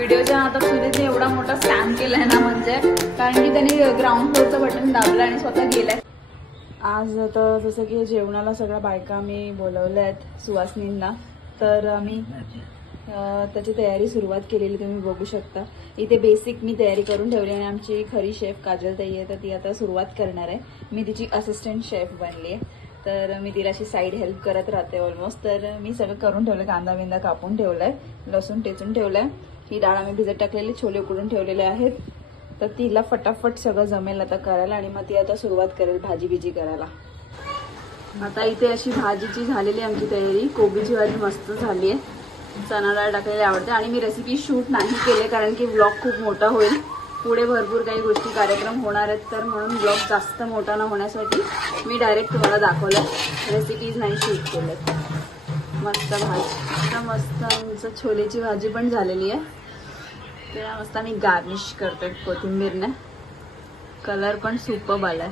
व्हिडिओच्या आता सुनीतने एवढा मोठा स्कॅम केलाय ना, म्हणजे कारण की त्यांनी ग्राउंड फ्लोअरचं बटन दाबलं आणि स्वतः गेलाय. आज आता जसं की जेवणाला सगळ्या बायका आम्ही बोलवल्या आहेत सुवासिनींना, तर आम्ही त्याची तयारी सुरुवात केलेली तुम्ही बघू शकता. इथे बेसिक मी तयारी करून ठेवली आणि आमची खरी शेफ काजल ताई आहे, तर ती आता सुरुवात करणार आहे. मी तिची असिस्टंट शेफ बनली आहे, तर मी तिला अशी साईड हेल्प करत राहते ऑलमोस्ट. तर मी सगळं करून ठेवलं, कांदा बिंदा कापून ठेवलाय, लसूण टेचून ठेवलाय, ही डाळ आम्ही भिजत टाकलेली, छोले उकडून ठेवलेले आहेत. तर तिला फटाफट सगळं जमेल आता करायला आणि मग ती आता सुरुवात करेल भाजी बिजी करायला. आता इथे अशी भाजीची झालेली आमची तयारी. कोबीची भाजी मस्त झाली आहे, चणा डाळ टाकलेली आवडते. आणि मी रेसिपी शूट नाही केले कारण की ब्लॉग खूप मोठा होईल, पुढे भरपूर काही गोष्टी कार्यक्रम होणार आहेत, तर म्हणून ब्लॉग जास्त मोठा न होण्यासाठी मी डायरेक्ट तुम्हाला दाखवलं, रेसिपीज नाही शूट केले. मस्त भाजी, मस्त आमचं छोलेची भाजी पण झालेली आहे. त्याला मस्त मी गार्निश करते कोथिंबीरने, कलर पण सुपर्ब आलाय.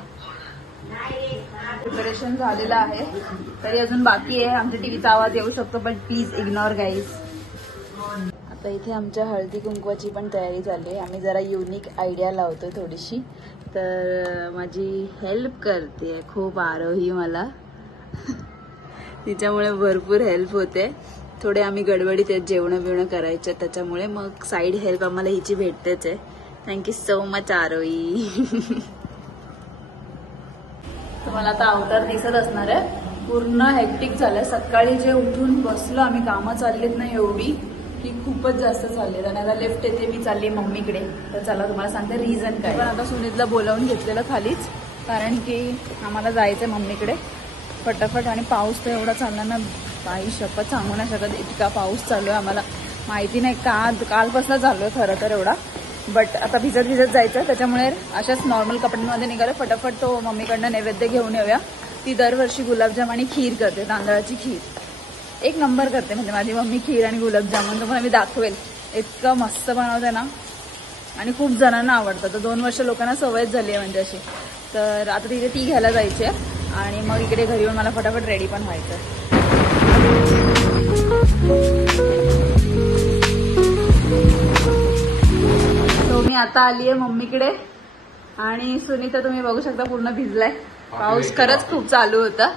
प्रिपरेशन झालेलं आहे, तरी अजून बाकी आहे. आमच्या टीव्हीचा आवाज येऊ शकतो, पण प्लीज इग्नोर गाईज. आता इथे आमच्या हळदी कुंकवाची पण तयारी झाली आहे. आम्ही जरा युनिक आयडिया लावतोय थोडीशी, तर माझी हेल्प करते खूप आरोही मला तिच्यामुळे भरपूर हेल्प होते. थोडे आम्ही गडबडीत जेवण बिवणं करायचं, त्याच्यामुळे मग साईड हेल्प आम्हाला हिची भेटतेच आहे. थँक्यू सो मच आरोही. तुम्हाला आता आउटर दिसत असणार आहे, पूर्ण हेक्टिक झालंय. सकाळी जे उठून बसलो आम्ही, कामं चाललीत ना एवढी की खूपच जास्त चाललेत. आणि आता लेफ्ट येते मी चालली मम्मीकडे, तर चला तुम्हाला सांगते रिझन काय. पण आता सुनीतला बोलावून घेतलेलं खालीच, कारण की आम्हाला जायचंय मम्मीकडे फटाफट. आणि पाऊस तर एवढा चालला ना, बाई शपथ सांगू नाही शकत इतका पाऊस चालू आहे. आम्हाला माहिती नाही कालपासून चालू आहे खरं तर एवढा, बट आता भिजत जायचं, त्याच्यामुळे अशाच नॉर्मल कपड्यांमध्ये निघालं. फटाफट तो मम्मीकडनं नैवेद्य घेऊन येऊया. ती दरवर्षी गुलाबजाम आणि खीर करते, तांदळाची खीर एक नंबर करते. म्हणजे माझी मम्मी खीर आणि गुलाबजामुन तुम्हाला मी दाखवेल, इतकं मस्त बनवते ना, आणि खूप जणांना आवडतं. तर 2 वर्ष लोकांना सवयच झाली आहे म्हणजे अशी. तर आता तिथे ती घ्यायला जायची आहे आणि मग इकडे घरी येऊन मला फटाफट रेडी पण व्हायचं आहे. तो मी आता आली आहे मम्मीकडे, आणि सुनीता तुम्ही बघू शकता पूर्ण भिजलाय. पाऊस खरंच खूप चालू होता,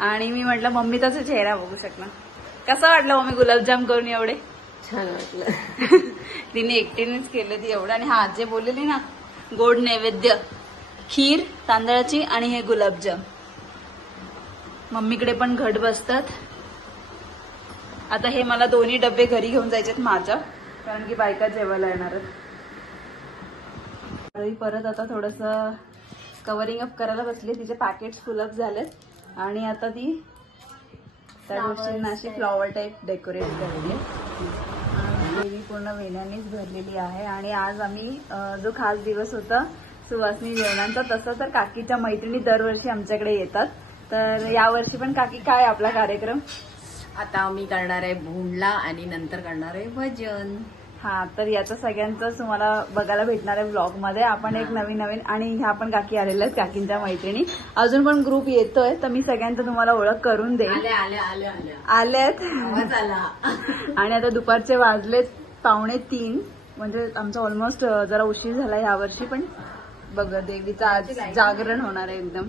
आणि मी म्हटलं मम्मीचा चेहरा बघू शकणार. कसं वाटलं मम्मी गुलाबजाम करून? एवढे छान वाटलं. तिने एकटीनेच केले ती एवढं. आणि हा जे बोललेली ना गोड नैवेद्य, खीर तांदळाची आणि हे गुलाबजाम, मम्मीकडे पण घट बसतात. आता हे मला दोन्ही डबे घरी घेऊन जायचेत माझ्या, कारण की बायका जेवायला येणार आहेत. परत आता थोडंसं कव्हरिंग अप करायला बसले, तिचे पॅकेट्स फुलअप झालेत आणि आता ती त्या गोष्टींना अशी फ्लॉवर टाईप डेकोरेट करते. देवी पूर्ण वेण्यांनीच भरलेली आहे. आणि आज आम्ही जो खास दिवस होता सुवासिनी जेवणांचा, तसं तर काकीच्या मैत्रिणी दरवर्षी आमच्याकडे येतात. तर यावर्षी पण काकी काय आपला कार्यक्रम? आता आम्ही करणार आहे भोंडला आणि नंतर करणार आहे भजन. हा, तर याचं सगळ्यांचं तुम्हाला बघायला भेटणार आहे ब्लॉग मध्ये. आपण एक नवीन आणि ह्या पण काकी आलेल्या आहेत, काकींच्या मैत्रिणी. अजून पण ग्रुप येतोय, तर मी सगळ्यांचं तुम्हाला ओळख करून देईन. आल्यात आणि आता दुपारचे वाजलेत 2:45, म्हणजे आमचा ऑलमोस्ट जरा उशीर झाला यावर्षी. पण बघ, देवीचं आज जागरण होणार आहे एकदम.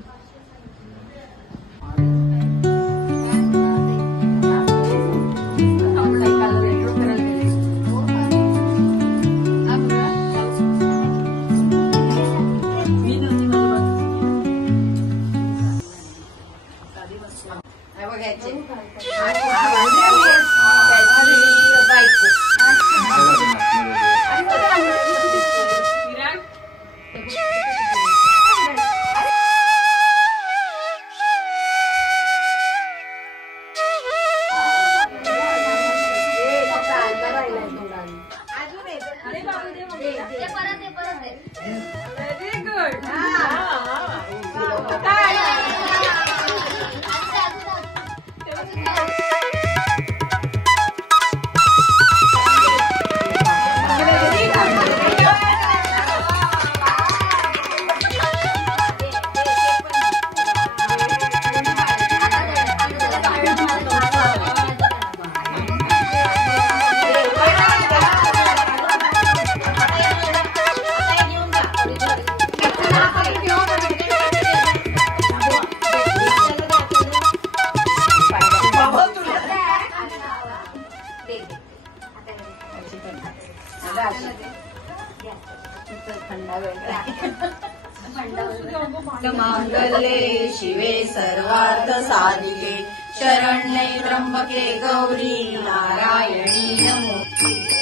मंगले शिवे सर्वार्थ साधिके शरण्ये त्र्यंबके गौरी नारायणी नमोस्तुते.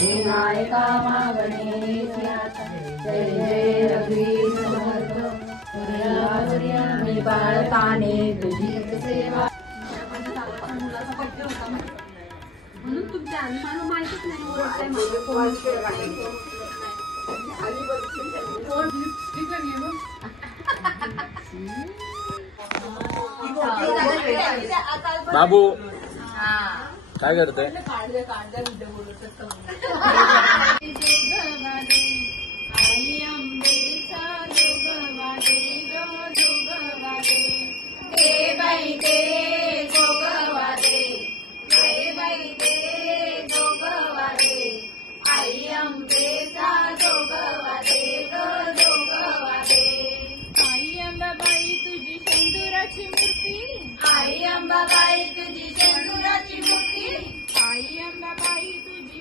विनायका मागणे जय जय रघुवीर समर्थ पाळताने तुझी सेवा. म्हणून तुमच्या मला माहितीच नाही. बाबू काय करतोय? आई अंबाबाई तुझी शेंदुराची मूर्ती. आई अंबाबाई तुझी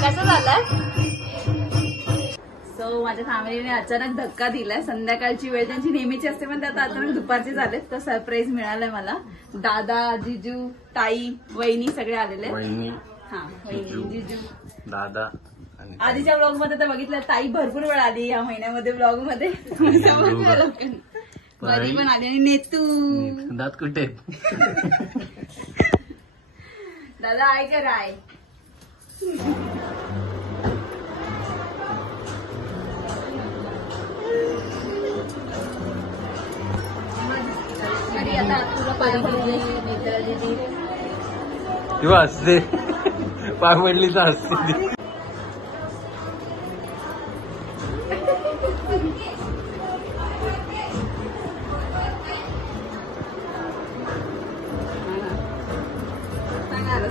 कसं झालं? सो माझ्या फॅमिलीने अचानक धक्का दिलाय. संध्याकाळची वेळ त्यांची नेहमीची असते पण त्यात अचानक दुपारची झालेत. तर सरप्राईज मिळालंय मला. दादा, जिजू, ताई, वहिनी सगळे आलेले. वहिनी, हा वहिनी, जिजू, दादा. आधीच्या ब्लॉग मध्ये तर बघितलं ताई भरपूर वेळ आली या महिन्यामध्ये ब्लॉग मध्ये. बरी पण आली. आणि नेतू दात कुठे? दादा आहे का राय? आता तुला पाणी किंवा हसते पाय पडली तर हसते.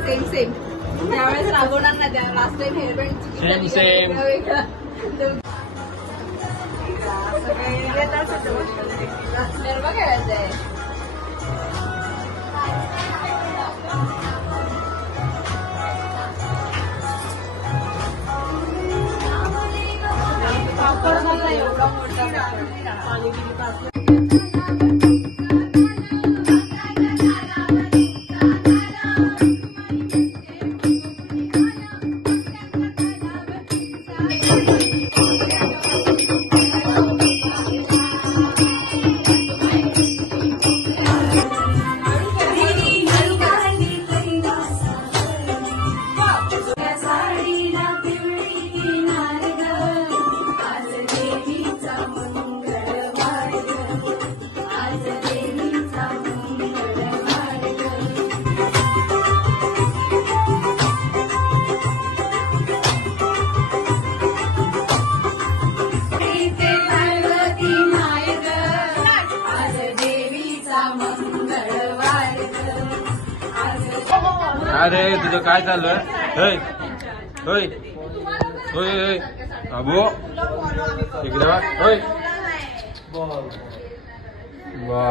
Same same. त्यावेळेस रागवणार नाही. त्या last time hairband same garba खेळायचंय. एवढा मोठा अरे तुझं काय चालू आहे? होय होय होय होय अबो इकडे वा. होय वा.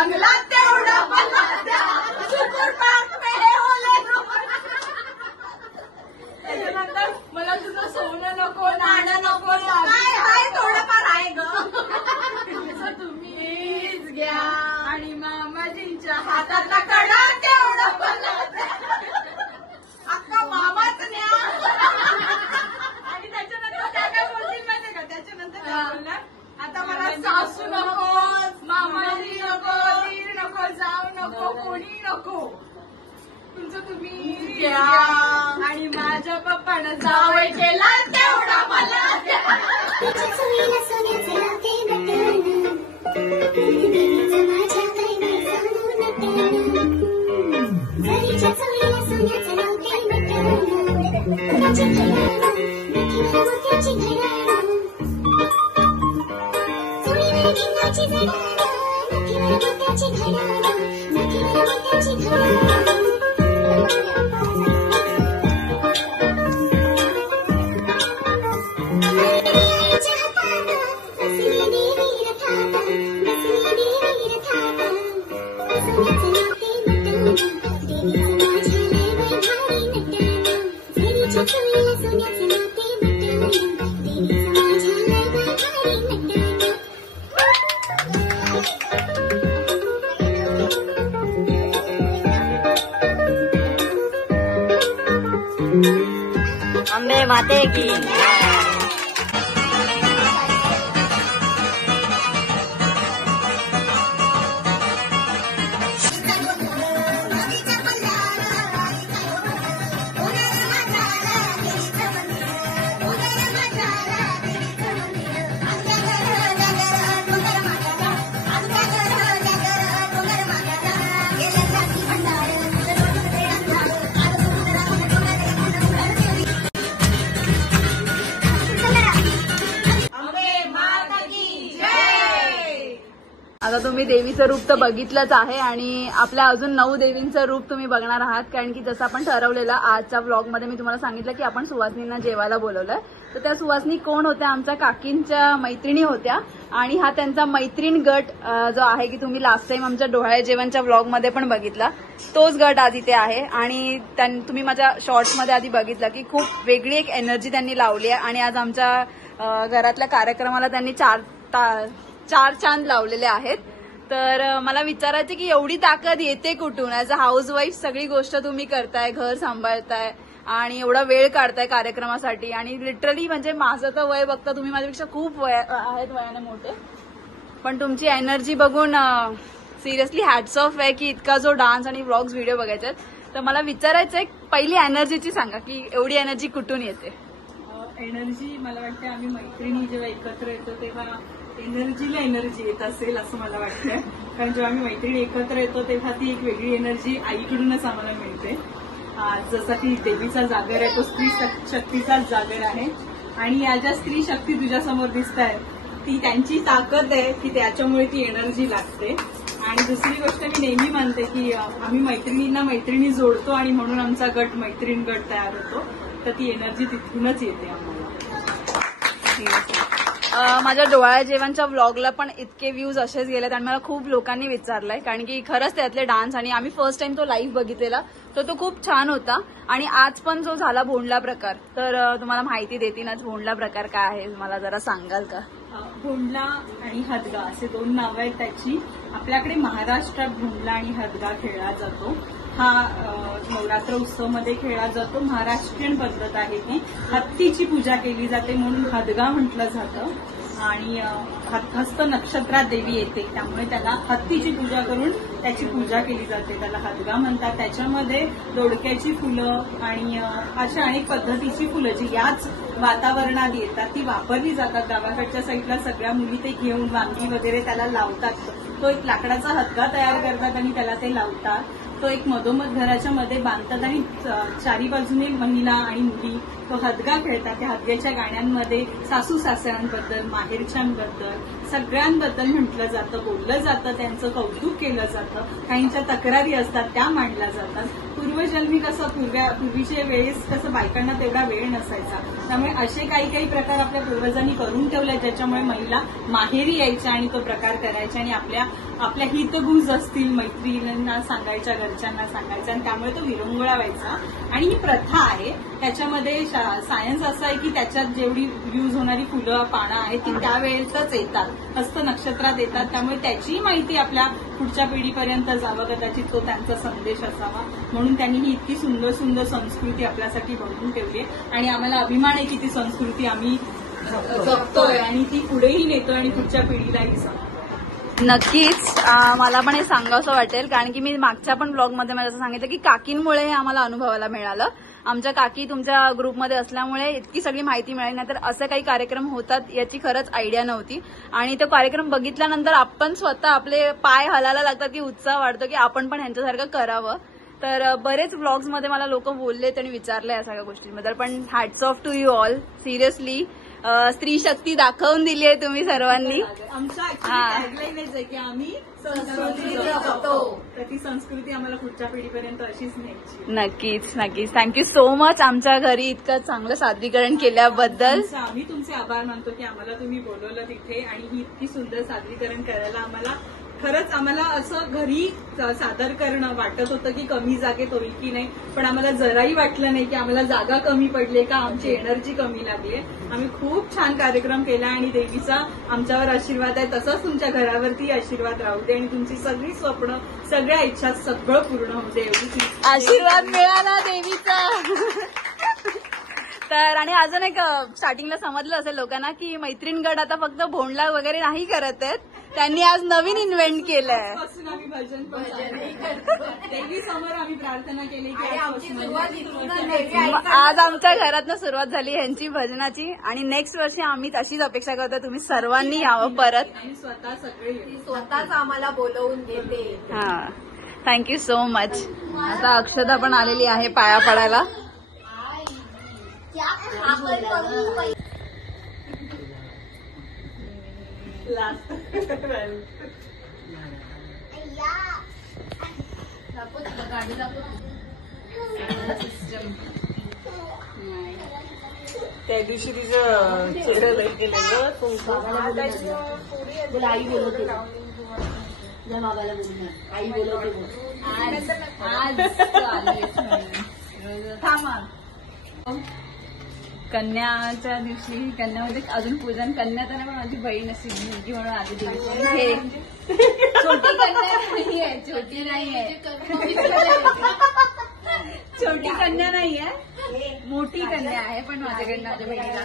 बंगला तेवढा मला द्या, सुपर पार्क में हे ओले त्याच्यानंतर मला तुझं सोनं नको, नाणं नको, काय आहे थोडंफार आहे ग, तुम्हीच घ्या आणि मामाजींच्या हातातला कडा तेवढा मला द्या, अक्का मामाच न्या. आणि त्याच्यानंतर काय बोलतील माहितीये का, त्याच्यानंतर काय बोलणार, आता मला सासू नको, मामाजी नको, दीर नको, जाऊ नको, कोणी नको, तुमचं तुम्ही घ्या आणि माझ्या पप्पानं जावई केला तेवढा मला द्या. अंबे माते की आता तुम्ही देवीचं रूप तर बघितलंच आहे आणि आपल्या अजून 9 देवींचं रूप तुम्ही बघणार आहात, कारण की जसं आपण ठरवलेलं आजच्या व्लॉगमध्ये मी तुम्हाला सांगितलं की आपण सुवासिनींना जेवायला बोलवलंय. तर त्या सुवासिनी कोण होत्या, आमच्या काकींच्या मैत्रिणी होत्या आणि हा त्यांचा मैत्रीण गट जो आहे की तुम्ही लास्ट टाइम आमच्या डोहाळे जेवणच्या व्लॉगमध्ये पण बघितला, तोच गट आज इथे आहे. आणि तुम्ही माझ्या शॉर्ट्समध्ये आधी बघितलं की खूप वेगळी एक एनर्जी त्यांनी लावली आहे आणि आज आमच्या घरातल्या कार्यक्रमाला त्यांनी 4 चांद लावलेले आहेत. तर मला विचारायचं की एवढी ताकद येते कुठून, ऍज अ हाऊसवाईफ सगळी गोष्ट तुम्ही करताय, घर सांभाळताय आणि एवढा वेळ काढताय कार्यक्रमासाठी. आणि लिटरली म्हणजे माझं तर वय बघता तुम्ही माझ्यापेक्षा खूप आहेत वयाने मोठे, पण तुमची एनर्जी बघून सिरियसली हॅट्स ऑफ आहे की इतका जो डान्स आणि व्लॉग्स व्हिडिओ बघायचे आहेत. तर मला विचारायचंय पहिली एनर्जीची सांगा की एवढी एनर्जी कुठून येते. एनर्जी मला वाटते आम्ही मैत्रिणी जेव्हा एकत्र येतो तेव्हा एनर्जीला एनर्जी येत असेल असं मला वाटतंय, कारण जेव्हा आम्ही मैत्रिणी एकत्र येतो तेव्हा ती एक वेगळी एनर्जी आईकडूनच आम्हाला मिळते. जसं की देवीचा जागर आहे तो स्त्री शक्तीचाच जागर आहे आणि या ज्या स्त्री शक्ती तुझ्यासमोर दिसत आहेत ती त्यांची ताकद आहे की त्याच्यामुळे ती एनर्जी लागते. आणि दुसरी गोष्ट मी नेहमी मानते की आम्ही मैत्रिणींना मैत्रिणी जोडतो आणि म्हणून आमचा गट मैत्रीण गट तयार होतो, तर ती एनर्जी तिथूनच येते आम्हाला. माझ्या डोळ्या जेवणच्या व्लॉगला पण इतके व्ह्यूज असेच गेलेत आणि मला खूप लोकांनी विचारलंय, कारण की खरंच त्यातले डान्स आणि आम्ही फर्स्ट टाइम तो लाईव्ह बघितलेला तर तो खूप छान होता. आणि आज पण जो झाला भोंडला प्रकार, तर तुम्हाला माहिती देतीनच भोंडला प्रकार काय आहे, मला जरा सांगाल का. भोंडला आणि हदगा असे 2 नावं आहेत त्याची. आपल्याकडे महाराष्ट्रात भोंडला आणि हदगा खेळला जातो. हा नवरात्र उत्सवमध्ये खेळला जातो. महाराष्ट्रीयन पद्धत आहे ती. हत्तीची पूजा केली जाते म्हणून हदगा म्हटलं जातं. आणि हस्त नक्षत्रात देवी येते त्यामुळे त्याला हत्तीची पूजा करून त्याची पूजा केली जाते, त्याला हदगा म्हणतात. त्याच्यामध्ये दोडक्याची फुलं आणि अशा अनेक पद्धतीची फुलं जी याच वातावरणात येतात ती वापरली जातात. गावाकडच्या साईडला सगळ्या मुली ते घेऊन वांगी वगैरे त्याला लावतात. तो एक लाकडाचा हदगा तयार करतात आणि त्याला ते लावतात. तो एक मधोमध घराच्या मध्ये बांधतात आणि चारी बाजूने महिला आणि मुली तो हदगा खेळतात. त्या हदग्याच्या गाण्यांमध्ये सासू सासऱ्यांबद्दल, माहेरच्यांबद्दल, सगळ्यांबद्दल म्हटलं जातं, बोललं जातं, त्यांचं कौतुक केलं जातं. काहींच्या तक्रारी असतात त्या मांडल्या जातात. पूर्वजन्मी कसं पूर्वीच्या वेळेस कसं बायकांना तेवढा वेळ नसायचा, त्यामुळे असे काही प्रकार आपल्या पूर्वजांनी करून ठेवले ज्याच्यामुळे महिला माहेरी यायच्या आणि तो प्रकार करायच्या आणि आपल्या हितगुज असतील मैत्रिणींना सांगायच्या, घरच्यांना सांगायच्या आणि त्यामुळे तो विरंगुळा व्हायचा. आणि ही प्रथा आहे. त्याच्यामध्ये सायन्स असं आहे की त्याच्यात जेवढी यूज होणारी फुलं पानं आहेत ती त्यावेळेसच येतात, हस्त नक्षत्रात येतात. त्यामुळे त्याची माहिती आपल्या पुढच्या पिढीपर्यंत जावं, कदाचित तो त्यांचा संदेश असावा म्हणून त्यांनी ही इतकी सुंदर सुंदर संस्कृती आपल्यासाठी बनवून ठेवली आहे. आणि आम्हाला अभिमान आहे की ती संस्कृती आम्ही जपतोय आणि ती पुढेही नेतोय आणि पुढच्या पिढीलाही सांगतो. नक्कीच मला पण हे सांगावंसं वाटेल, कारण की मी मागच्या पण ब्लॉगमध्ये मला असं सांगितलं की काकींमुळे हे आम्हाला अनुभवायला मिळालं. आमच्या काकी तुमच्या ग्रुपमध्ये असल्यामुळे इतकी सगळी माहिती मिळाली, नाहीतर असे काही कार्यक्रम होतात याची खरंच आयडिया नव्हती. आणि तो कार्यक्रम बघितल्यानंतर आपण स्वतः आपले पाय हलायला लागतात की उत्साह वाढतो की आपण पण ह्यांच्यासारखं करावं. तर बरेच ब्लॉग्समध्ये मला लोक बोललेत आणि विचारले या सगळ्या गोष्टींबद्दल, पण hats off to you all. Seriously स्त्री शक्ती दाखवून दिली आहे तुम्ही सर्वांनी. आमचा टॅगलाईनच आहे की आम्ही संस्कृती जपतो, तर ती संस्कृती आम्हाला पुढच्या पिढीपर्यंत अशीच न्यायची. नक्कीच नक्कीच. थँक्यू सो मच आमच्या घरी इतकं चांगलं सादरीकरण केल्याबद्दल. आम्ही तुमचे आभार मानतो की आम्हाला तुम्ही बोलवलं तिथे आणि ही इतकी सुंदर सादरीकरण करायला खरंच आम्हाला असं घरी सादर करणं वाटत होतं की कमी जागेत होईल की नाही, पण आम्हाला जराही वाटलं नाही की आम्हाला जागा कमी पडली का आमची एनर्जी कमी लागली. आम्ही खूप छान कार्यक्रम केला आणि देवीचा आमच्यावर आशीर्वाद आहे. तसंच तुमच्या घरावरती आशीर्वाद राहू दे आणि तुमची सगळी स्वप्न, सगळ्या इच्छा सगळं पूर्ण होऊ दे एवढी आशीर्वाद मिळाला देवीचा. तर आणि अजून एक स्टार्टिंगला समजलं असेल लोकांना की मैत्रीण गट आता फक्त भोंडला वगैरे नाही करत आहेत, त्यांनी आज नवीन इन्व्हेंट केलंय. आम्ही भजन पण देवी समोर आम्ही प्रार्थना केली की आज आमच्या घरातनं सुरुवात झाली ह्यांची भजनाची आणि नेक्स्ट वर्षी आम्ही अशीच अपेक्षा करतो तुम्ही सर्वांनी यावं परत. आम्ही स्वतः सगळे स्वतःच आम्हाला बोलवून घेते. हा, थँक्यू सो मच. आता अक्षता पण आलेली आहे पाया पडायला. त्या दिवशी तिचं चेहरा लई केलं तुमचं आई बोलत आई बोलत कन्याच्या दिवशी कन्यामध्ये अजून पूजन कन्या तर पण माझी बहीण अशी मुलगी म्हणून आधी दिवशी हे छोटी कन्या नाही आहे, छोटी नाही आहे, छोटी कन्या नाही आहे, मोठी कन्या आहे पण माझ्याकडनं माझ्या बहिणीला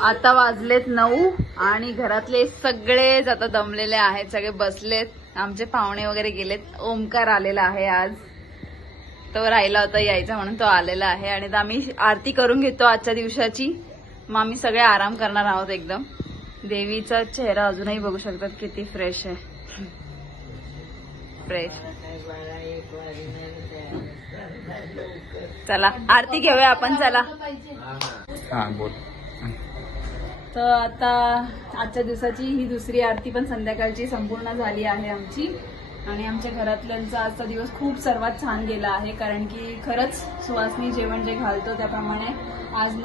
आता वाजलेत 9 आणि घरातले सगळेच आता दमलेले आहेत, सगळे बसलेत. आमचे पाहुणे वगैरे गेलेत. ओमकार आलेला आहे आज, तो राहिला होता यायचा म्हणून तो आलेला आहे आणि आम्ही आरती करून घेतो आजच्या दिवसाची. मग आम्ही सगळे आराम करणार आहोत एकदम. देवीचा चेहरा अजूनही बघू शकतात किती फ्रेश आहे, फ्रेश. चला आरती घेऊया आपण. चला बोल. तर आता आजच्या दिवसाची ही दुसरी आरती पण संध्याकाळची संपूर्ण झाली आहे आमची आणि आमच्या घरातल्यांचा आजचा दिवस खूप सर्वात छान गेला आहे, कारण की खरंच सुवासनी जेवण जे घालतो त्याप्रमाणे आज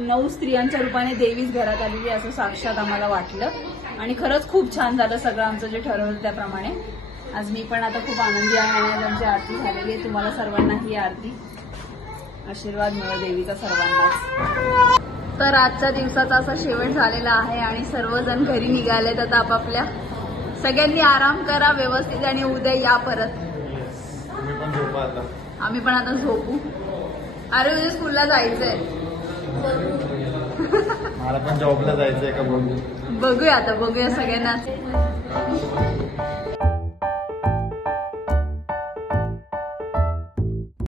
9 स्त्रियांच्या रूपाने देवीच घरात आलेली असं साक्षात आम्हाला वाटलं आणि खरंच खूप छान झालं सगळं आमचं जे ठरवलं त्याप्रमाणे. आज मी पण आता खूप आनंदी आहे आणि आज आमची आरती झालेली आहे. तुम्हाला सर्वांना ही आरती आशीर्वाद मिळो देवीचा सर्वांनाच. तर आजच्या दिवसाचा असा शेवट झालेला आहे आणि सर्वजण घरी निघालेत आता आपापल्या. सगळ्यांनी आराम करा व्यवस्थित आणि उद्या या परत. आम्ही पण आता झोपू. अरे उद्या स्कूलला जायचंय. मला पण जॉबला जायचंय का बघूया आता बघूया सगळ्यांना.